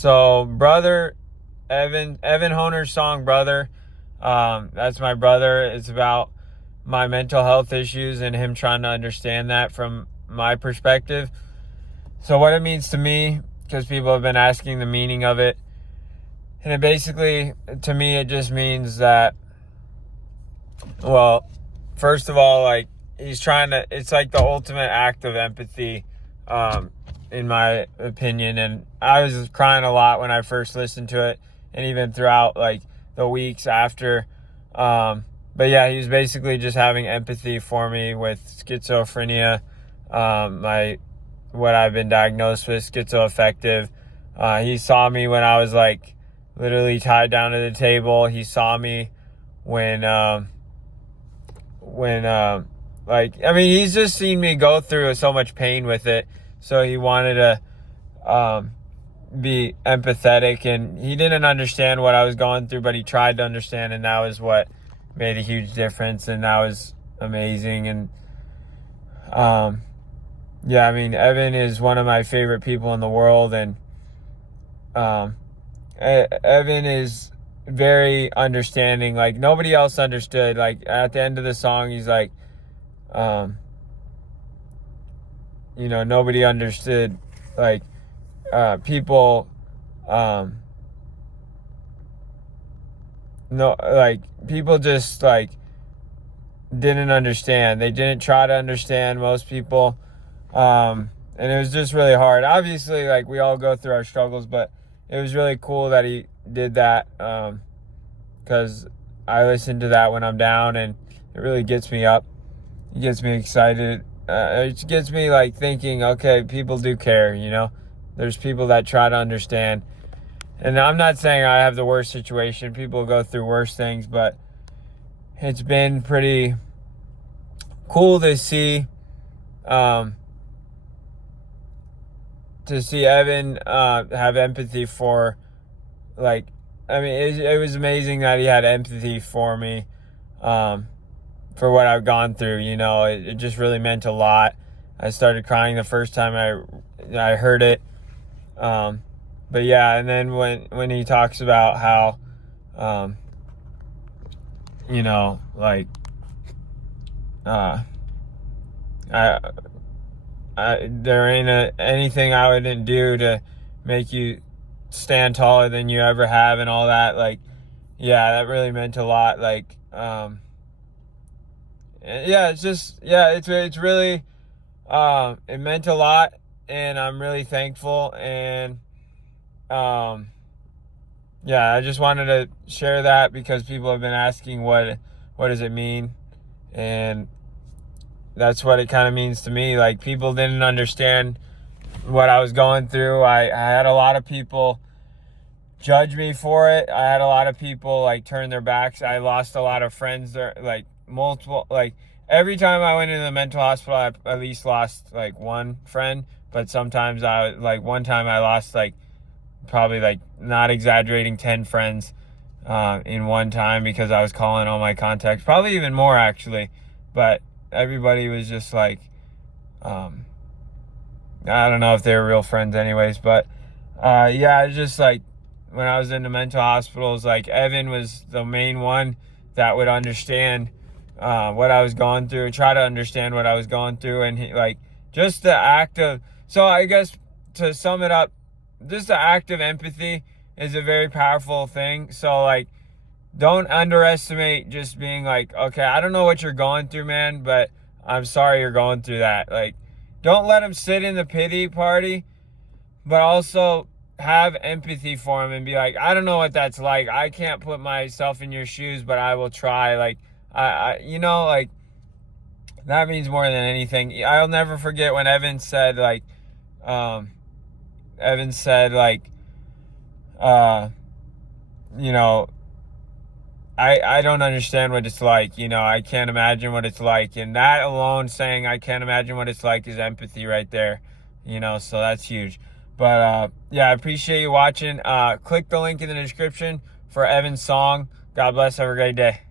So, brother, Evan Honer's song, Brother. That's my brother. It's about my mental health issues and him trying to understand that from my perspective. So, what it means to me, because people have been asking the meaning of it. And it basically, to me, it just means that, well, first of all, like, he's trying to, it's like the ultimate act of empathy, in my opinion. And I was crying a lot when I first listened to it, and even throughout, like, the weeks after. But yeah, he was basically just having empathy for me with schizophrenia, what I've been diagnosed with, schizoaffective. He saw me when I was, like, literally tied down to the table. He saw me when he's just seen me go through so much pain with it. So he wanted to be empathetic, and he didn't understand what I was going through, but he tried to understand, and that was what made a huge difference, and that was amazing. And yeah, I mean, Evan is one of my favorite people in the world, and Evan is very understanding. Like, nobody else understood. Like, at the end of the song, he's like, nobody understood. Like, people, people just, like, didn't understand. They didn't try to understand, most people. And it was just really hard. Obviously, like, we all go through our struggles, but it was really cool that he did that, because I listen to that when I'm down, and it really gets me up. It gets me excited. It gets me, like, thinking, okay, people do care, There's people that try to understand. And I'm not saying I have the worst situation. People go through worse things, but it's been pretty cool to see Evan have empathy for, like, I mean, it was amazing that he had empathy for me, for what I've gone through. It just really meant a lot. I started crying the first time I heard it. But yeah, and then when he talks about how, there ain't anything I wouldn't do to make you stand taller than you ever have, and all that. Like, yeah, that really meant a lot. Like, yeah, it's really, it meant a lot, and I'm really thankful. And, yeah, I just wanted to share that because people have been asking what does it mean, and that's what it kind of means to me. Like, people didn't understand what I was going through. I had a lot of people judge me for it. I had a lot of people, like, turn their backs. I lost a lot of friends there, like, multiple, like, every time I went into the mental hospital, I at least lost, like, one friend. But sometimes one time I lost, like, probably, like, not exaggerating, 10 friends in one time, because I was calling all my contacts, probably even more, actually. But everybody was just like, I don't know if they were real friends anyways, but yeah, it's just like, when I was in the mental hospitals, like, Evan was the main one that would understand what I was going through, try to understand what I was going through. And he, like, just the act of, so I guess to sum it up, just the act of empathy is a very powerful thing. So, like, don't underestimate just being like, okay, I don't know what you're going through, man, but I'm sorry you're going through that. Like, don't let him sit in the pity party, but also have empathy for him and be like, I don't know what that's like. I can't put myself in your shoes, but I will try. Like, like, that means more than anything. I'll never forget when Evan said, like, I don't understand what it's like. I can't imagine what it's like. And that alone, saying I can't imagine what it's like, is empathy right there. So that's huge. But yeah, I appreciate you watching. Click the link in the description for Evan's song. God bless. Have a great day.